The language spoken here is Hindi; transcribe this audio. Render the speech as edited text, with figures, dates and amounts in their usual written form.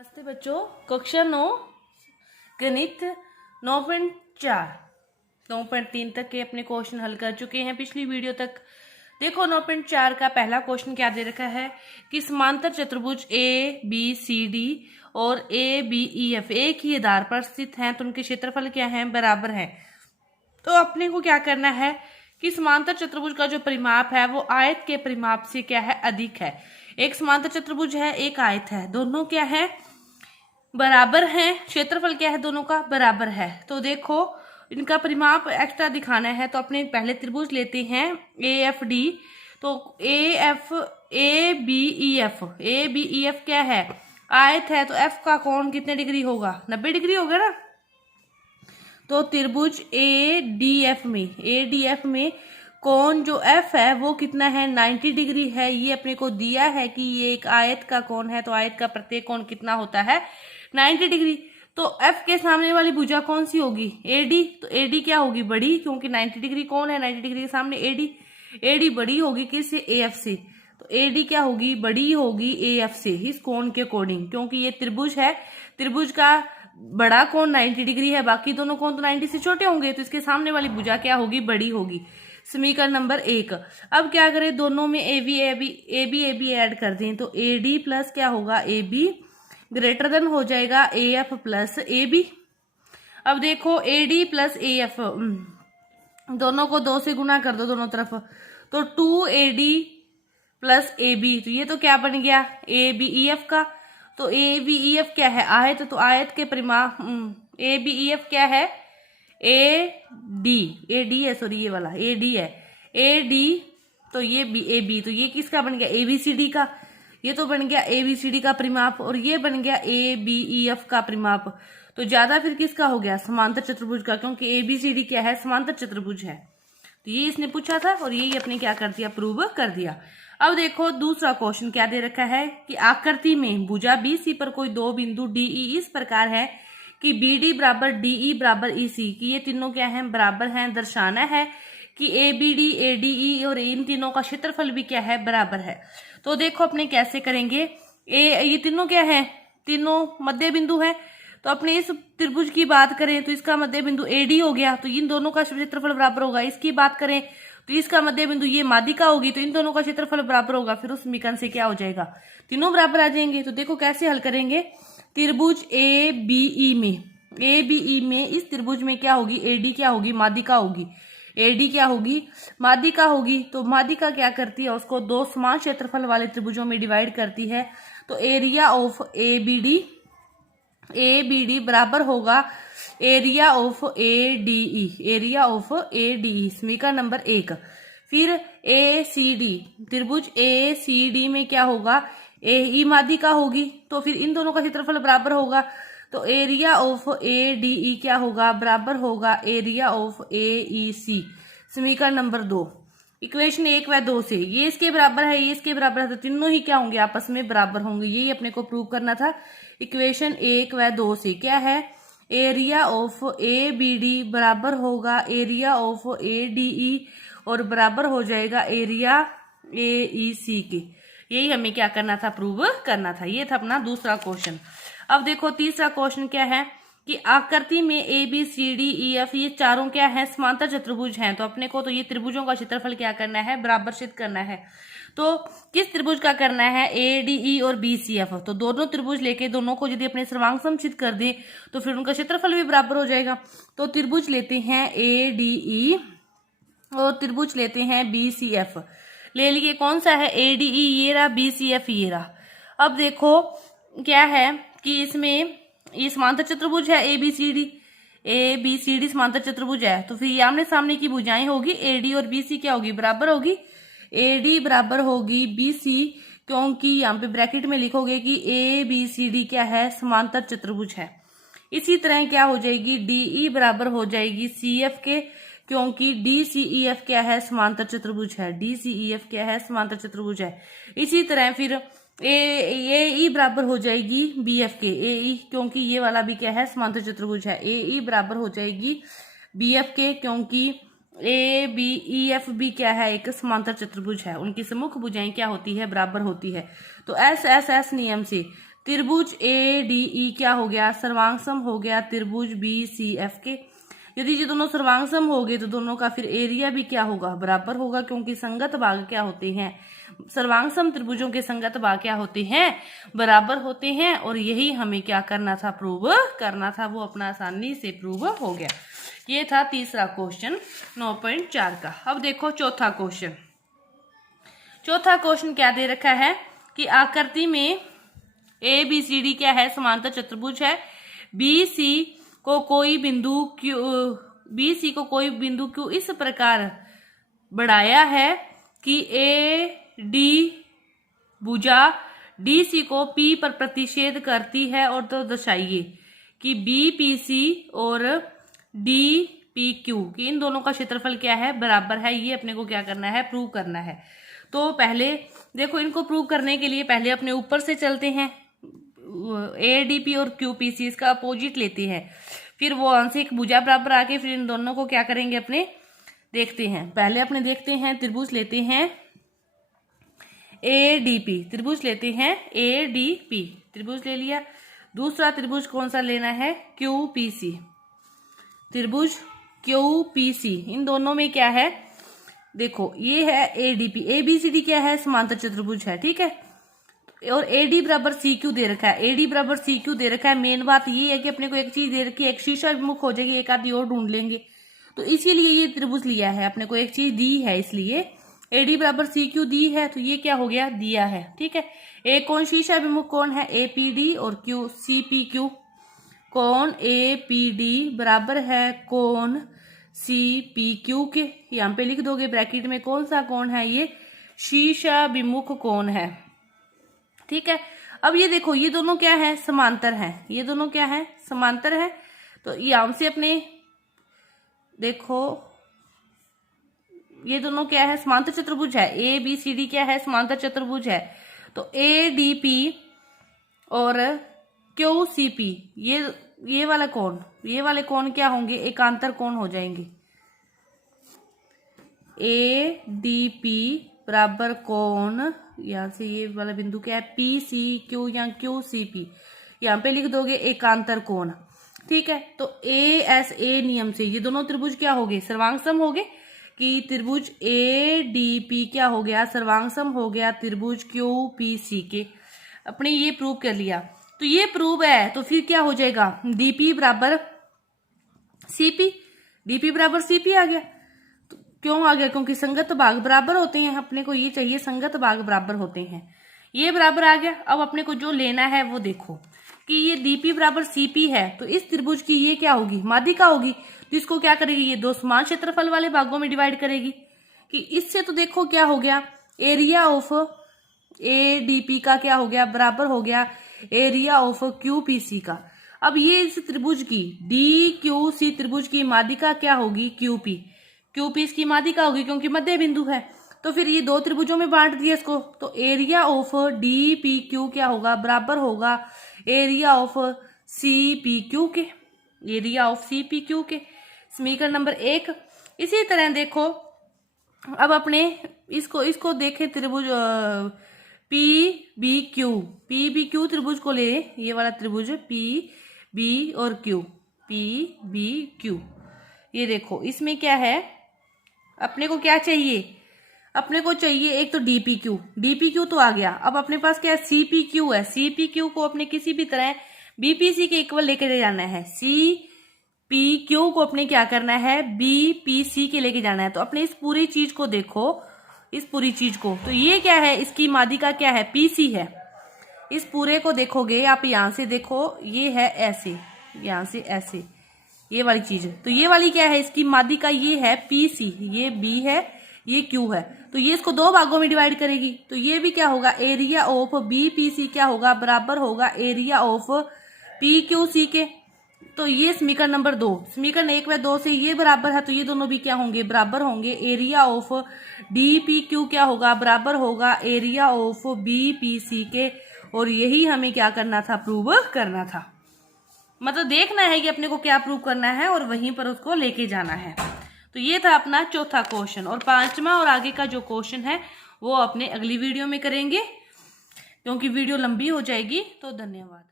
नमस्ते बच्चों, कक्षा 9 गणित 9.4 9.3 तक के अपने क्वेश्चन हल कर चुके हैं पिछली वीडियो तक। देखो 9.4 का पहला क्वेश्चन क्या दे रखा है कि समांतर चतुर्भुज ए बी सी डी और ए बी ई एफ एक ही आधार पर स्थित हैं, तो उनके क्षेत्रफल क्या हैं, बराबर हैं। तो अपने को क्या करना है कि समांतर चतुर्भुज का जो परिमाप है वो आयत के परिमाप से क्या है, अधिक है। एक समांतर चतुर्भुज है, एक आयत है, दोनों क्या है, बराबर हैं। क्षेत्रफल क्या है, दोनों का बराबर है। तो देखो इनका परिमाप एक्स्ट्रा दिखाना है, तो अपने पहले त्रिभुज लेते हैं ए एफ डी। तो ए बी ई एफ क्या है, आयत है, तो एफ का कोण कितने डिग्री होगा, 90 डिग्री होगा ना। तो त्रिभुज ए डी एफ में कोण जो एफ है वो कितना है, 90 डिग्री है। ये अपने को दिया है कि ये एक आयत का कोण है, तो आयत का प्रत्येक कोण कितना होता है, 90 डिग्री। तो एफ के सामने वाली भुजा कौन सी होगी, एडी। तो एडी क्या होगी, बड़ी, क्योंकि 90 डिग्री कौन है, 90 डिग्री के सामने एडी बड़ी होगी किससे, एएफ से। तो एडी क्या होगी, बड़ी होगी एएफ से इस कोण के अकॉर्डिंग, क्योंकि ये त्रिभुज है, त्रिभुज का बड़ा कोण 90 डिग्री है, बाकी दोनों कोण तो 90 से छोटे होंगे, तो इसके सामने वाली भुजा क्या होगी, बड़ी होगी। समीकरण नंबर 1। अब क्या करें, दोनों में ए बी ऐड कर दें, तो ए डी प्लस क्या होगा, ए बी ग्रेटर देन हो जाएगा A F plus A B. अब देखो A D plus A F दोनों को 2 से गुना कर दो दोनों तरफ, तो 2 A D plus A B. तो ये तो क्या बन गया, ए बी ई एफ का। तो ए बी ई एफ क्या है, आयत, तो आयत के परिमाप ए बी ई एफ क्या है, ए डी है, सॉरी ये वाला ए डी है, ए डी। तो ये बी ए बी, तो ये किसका बन गया, ए बी सी डी का। ये तो बन गया ए बी सी डी का परिमाप, और ये बन गया ए बी ई एफ का परिमाप। तो ज्यादा फिर किसका हो गया, समांतर चतुर्भुज का, क्योंकि ए बी सी डी क्या है, समांतर चतुर्भुज है। तो ये इसने पूछा था और यही अपने क्या कर दिया, प्रूव कर दिया। अब देखो दूसरा क्वेश्चन क्या दे रखा है कि आकृति में भुजा बी सी पर कोई दो बिंदु डी ई इस प्रकार है कि बी डी बराबर डी ई बराबर ई सी, की ये तीनों क्या है, बराबर हैं। दर्शाना है कि A B D A D E और इन तीनों का क्षेत्रफल भी क्या है, बराबर है। तो देखो अपने कैसे करेंगे, ये तीनों क्या है, तीनों मध्य बिंदु है। तो अपने इस त्रिभुज की बात करें तो इसका मध्य बिंदु एडी हो गया, तो इन दोनों का क्षेत्रफल बराबर होगा। इसकी बात करें तो इसका मध्य बिंदु ये माध्यिका होगी, तो इन दोनों का क्षेत्रफल बराबर होगा। फिर उस समीकरण से क्या हो जाएगा, तीनों बराबर आ जाएंगे। तो देखो कैसे हल करेंगे, त्रिभुज ए बी ई में इस त्रिभुज में क्या होगी, एडी क्या होगी, माध्यिका होगी। एडी क्या होगी, माध्यिका होगी। तो माध्यिका क्या करती है, उसको दो समान क्षेत्रफल वाले त्रिभुजों में डिवाइड करती है। तो area of A B D बराबर होगा area of A D E. समीकरण नंबर 1। फिर ए सी डी, त्रिभुज ए सी डी में क्या होगा, ए ई माध्यिका होगी, तो फिर इन दोनों का क्षेत्रफल बराबर होगा। तो एरिया ऑफ ए डी ई क्या होगा, बराबर होगा एरिया ऑफ ए ई सी। समीकरण नंबर 2। इक्वेशन 1 व 2 से ये इसके बराबर है, ये इसके बराबर है, तो तीनों ही क्या होंगे, आपस में बराबर होंगे। यही अपने को प्रूव करना था। इक्वेशन 1 व 2 से क्या है, area of A B D बराबर होगा area of A D E और बराबर हो जाएगा एरिया ए ई सी के। यही हमें क्या करना था, प्रूव करना था। ये था अपना दूसरा क्वेश्चन। अब देखो तीसरा क्वेश्चन क्या है कि आकृति में A B C D E F ये चारों क्या है, समांतर चतुर्भुज हैं। तो अपने को तो ये त्रिभुजों का क्षेत्रफल क्या करना है, बराबर सिद्ध करना है। तो किस त्रिभुज का करना है, ए डी ई और बी सी एफ। तो दोनों त्रिभुज लेके दोनों को यदि अपने सर्वांग समचित कर दें तो फिर उनका क्षेत्रफल भी बराबर हो जाएगा। तो त्रिभुज लेते हैं ए डी ई और त्रिभुज लेते हैं बी सी एफ। ले लिए कौन सा है, ए डी ई ये रहा, बी सी एफ ये रहा। अब देखो क्या है कि इसमें ये समांतर चतुर्भुज है ए बी सी डी समांतर चतुर्भुज है। तो फिर ये आमने सामने की भुजाएं होगी, ए डी और बी सी क्या होगी, बराबर होगी। ए डी बराबर होगी बी सी, क्योंकि यहाँ पे ब्रैकेट में लिखोगे कि ए बी सी डी क्या है, समांतर चतुर्भुज है। इसी तरह क्या हो जाएगी, डी ई बराबर हो जाएगी सी एफ के, क्योंकि डी सी ई एफ क्या है, समांतर चतुर्भुज है। डी सी ई एफ क्या है, समांतर चतुर्भुज है। इसी तरह फिर ए ई बराबर हो जाएगी बी एफ के, ए ई क्योंकि ये वाला भी क्या है, समांतर चतुर्भुज है। ए ई बराबर हो जाएगी बी एफ के, क्योंकि ए बी ई एफ भी क्या है, एक समांतर चतुर्भुज है। उनकी सम्मुख भुजाएं क्या होती है, बराबर होती है। तो एस नियम से त्रिभुज ए डी ई क्या हो गया, सर्वांग हो गया त्रिभुज बी सी एफ के। यदि ये दोनों सर्वांग हो गए तो दोनों का फिर एरिया भी क्या होगा, बराबर होगा, क्योंकि संगत भाग क्या होते हैं, सर्वांग त्रिभुजों के संगत भाग क्या होते हैं, बराबर होते हैं। और यही हमें क्या करना था, प्रूव करना था, वो अपना आसानी से प्रूव हो गया। ये था तीसरा क्वेश्चन 9.4 का। अब देखो चौथा क्वेश्चन। चौथा क्वेश्चन क्या दे रखा है कि आकृति में ए बी सी डी क्या है, समांतर चतुर्भुज है। बी सी को कोई बिंदु क्यू, बी सी को कोई बिंदु क्यू इस प्रकार बढ़ाया है कि ए डी भुजा डी सी को पी पर प्रतिच्छेद करती है, और तो दर्शाइए कि बी पी सी और डी पी क्यू की इन दोनों का क्षेत्रफल क्या है, बराबर है। ये अपने को क्या करना है, प्रूव करना है। तो पहले देखो, इनको प्रूव करने के लिए पहले अपने ऊपर से चलते हैं, ए डी पी और क्यू पी सी इसका अपोजिट लेते हैं, फिर वो आंशिक भुजा बराबर आके फिर इन दोनों को क्या करेंगे, अपने देखते हैं। पहले अपने देखते हैं त्रिभुज लेते हैं ए डी पी, त्रिभुज लेते हैं ए डी पी, त्रिभुज ले लिया। दूसरा त्रिभुज कौन सा लेना है, क्यू पी सी, त्रिभुज क्यू पी सी। इन दोनों में क्या है, देखो ये है A D P, A B C D क्या है, समांतर चतुर्भुज है, ठीक है। और ए डी बराबर सी क्यू दे रखा है, ए डी बराबर सी क्यू दे रखा है। मेन बात ये है कि अपने को एक चीज दे रखी है, एक शीर्ष अभिमुख हो जाएगी, एक आदि और ढूंढ लेंगे, तो इसीलिए ये त्रिभुज लिया है। अपने को एक चीज दी है, इसलिए ए डी बराबर सी क्यू दी है, तो ये क्या हो गया, दिया है, ठीक है। एक कौन शीर्ष अभिमुख कौन है, ए पी डी, और क्यू सी पी क्यू। कौन ए पी डी बराबर है कौन सी पी क्यू के, यहाँ पे लिख दोगे ब्रैकेट में, कौन सा कौन है, ये शीर्षाभिमुख कौन है, ठीक है। अब ये देखो, ये दोनों क्या है, समांतर है, ये दोनों क्या है, समांतर है। तो यहाँ से अपने देखो, ये दोनों क्या है, समांतर चतुर्भुज है। ए बी सी डी क्या है, समांतर चतुर्भुज है। तो ए डी पी और क्यू सी पी, ये वाला कौन, ये वाले कौन क्या होंगे, एकांतर कौन हो जाएंगे। ए डी पी बराबर कौन, यहाँ से ये वाला बिंदु क्या है, पी सी क्यू या क्यू सी पी, यहाँ पे लिख दोगे एकांतर कोण, ठीक है। तो ए एस ए नियम से ये दोनों त्रिभुज क्या हो गए, सर्वांग हो गए, कि त्रिभुज ए डी पी क्या हो गया, सर्वांग हो गया त्रिभुज क्यू पी सी के। अपने ये प्रूव कर लिया, तो ये प्रूव है, तो फिर क्या हो जाएगा, डीपी बराबर सीपी, डीपी बराबर सीपी आ गया। तो क्यों आ गया, क्योंकि संगत भाग बराबर होते हैं, अपने को ये चाहिए संगत भाग बराबर होते हैं, ये बराबर आ गया। अब अपने को जो लेना है वो देखो कि ये डीपी बराबर सीपी है, तो इस त्रिभुज की ये क्या होगी, माध्यिका होगी। तो इसको क्या करेगी, ये दो समान क्षेत्रफल वाले भागों में डिवाइड करेगी। कि इससे तो देखो क्या हो गया, area of A D P का क्या हो गया, बराबर हो गया area of Q P C का। अब ये इस त्रिभुज की डी क्यू सी त्रिभुज की माध्यिका क्या होगी, क्यू पी, क्यू पी इसकी माध्यिका होगी क्योंकि मध्य बिंदु है। तो फिर ये दो त्रिभुजों में बांट दिया इसको, तो area of D P Q क्या होगा, बराबर होगा area of C P Q के, area of C P Q के। समीकरण नंबर 1। इसी तरह देखो, अब अपने इसको देखें, त्रिभुज पी बी क्यू त्रिभुज को ले, ये वाला त्रिभुज पी बी और क्यू, पी बी क्यू, ये देखो इसमें क्या है, अपने को क्या चाहिए, अपने को चाहिए एक तो डीपी क्यू तो आ गया। अब अपने पास क्या है, सीपी क्यू है, सीपी क्यू को अपने किसी भी तरह बीपीसी के इक्वल लेके जाना है, सी पी क्यू को अपने क्या करना है, बीपीसी के लेके जाना है। तो अपने इस पूरी चीज को देखो, इस पूरी चीज को, तो ये क्या है, इसकी माध्यिका क्या है, पीसी है। इस पूरे को देखोगे आप, यहां से देखो, ये है ऐसे, यहां से ऐसे, ये वाली चीज, तो ये वाली क्या है, इसकी माध्यिका ये है पीसी, ये बी है, ये क्यू है। तो ये इसको दो भागों में डिवाइड करेगी, तो ये भी क्या होगा, एरिया ऑफ बीपीसी क्या होगा, बराबर होगा area of P Q C के। तो ये समीकरण नंबर 2, समीकरण 1 व 2 से ये बराबर है, तो ये दोनों भी क्या होंगे, बराबर होंगे। Area of D P Q क्या होगा, बराबर होगा area of B P C के। और यही हमें क्या करना था, प्रूव करना था, मतलब देखना है कि अपने को क्या प्रूव करना है और वहीं पर उसको लेके जाना है। तो ये था अपना चौथा क्वेश्चन, और 5वां और आगे का जो क्वेश्चन है वो अपने अगली वीडियो में करेंगे। क्योंकि वीडियो लंबी हो जाएगी। तो धन्यवाद।